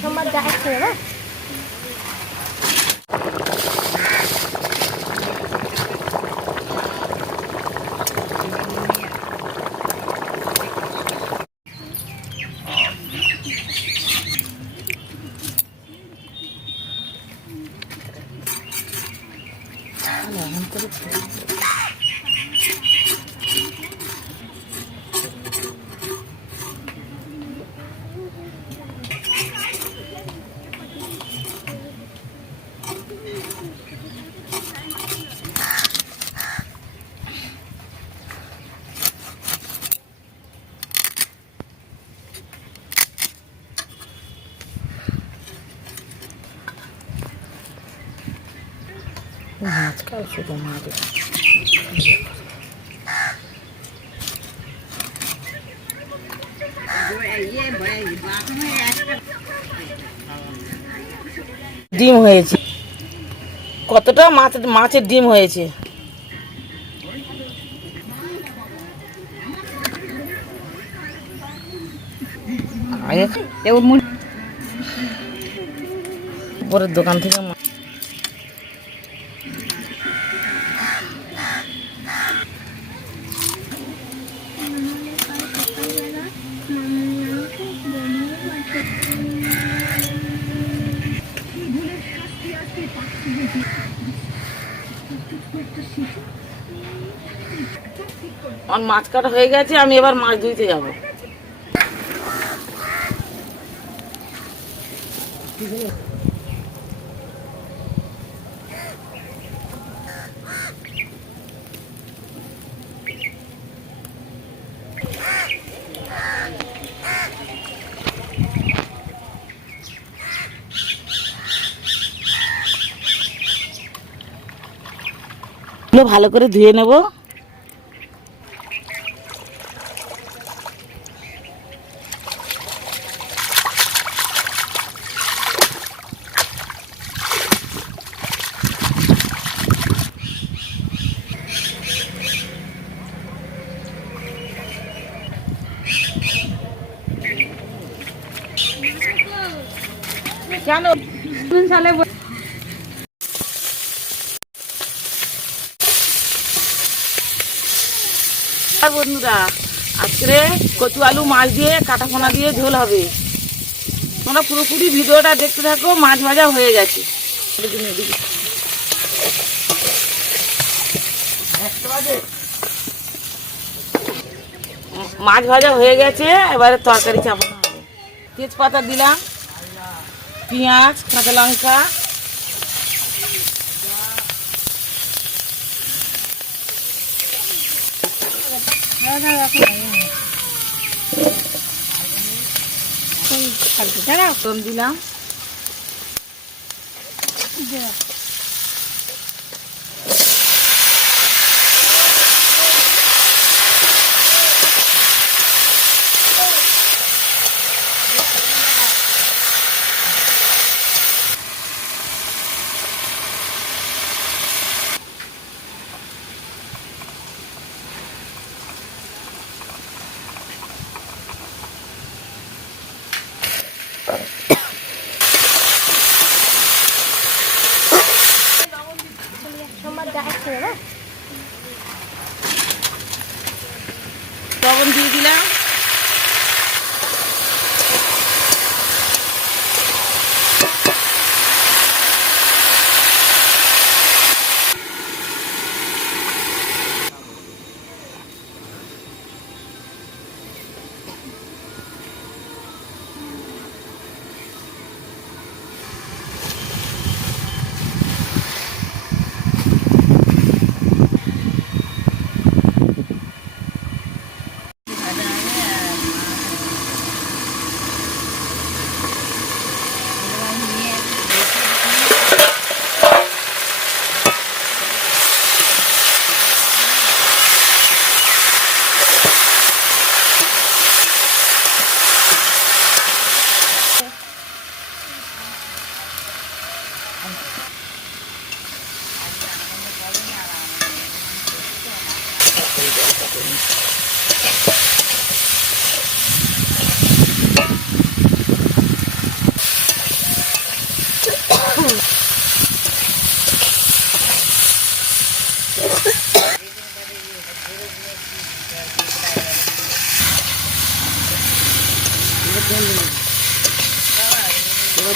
সোমবার দেখাচ্ছে না। আজকাল শুধু মাছ ডিম হয়েছে, কতটা মাছের ডিম হয়েছে। পরের দোকান থেকে আমার মাছ কাটা হয়ে গেছে, আমি এবার মাছ ধুইতে যাব। ভালো করে ধুয়ে নেব। কেন সালে বন্ধুরা, আজকে কচু আলু মাছ দিয়ে কাটাপোনা দিয়ে ঝোল হবে। তোমরা পুরোপুরি ভিডিওটা দেখতে থাকো। মাছ ভাজা হয়ে গেছে, মাছ ভাজা হয়ে গেছে। এবারে তরকারি চাপানো হবে। তেজপাতা দিলাম, পেঁয়াজ, কাঁচা লঙ্কা, দিলাম, লবণ দিয়ে দিলাম,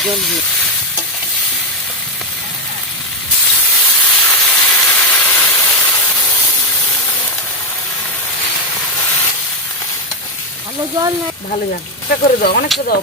জল দিয়ে ভালো জল নেই। ভালো জল একটা করে দাও, অনেকটা দাও।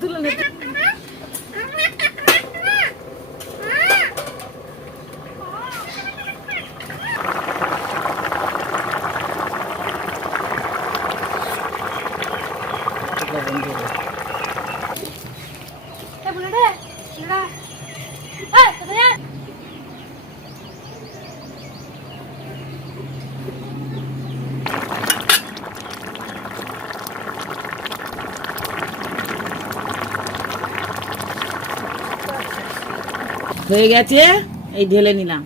তুলে নে। হয়ে গেছে, এই ঢেলে নিলাম।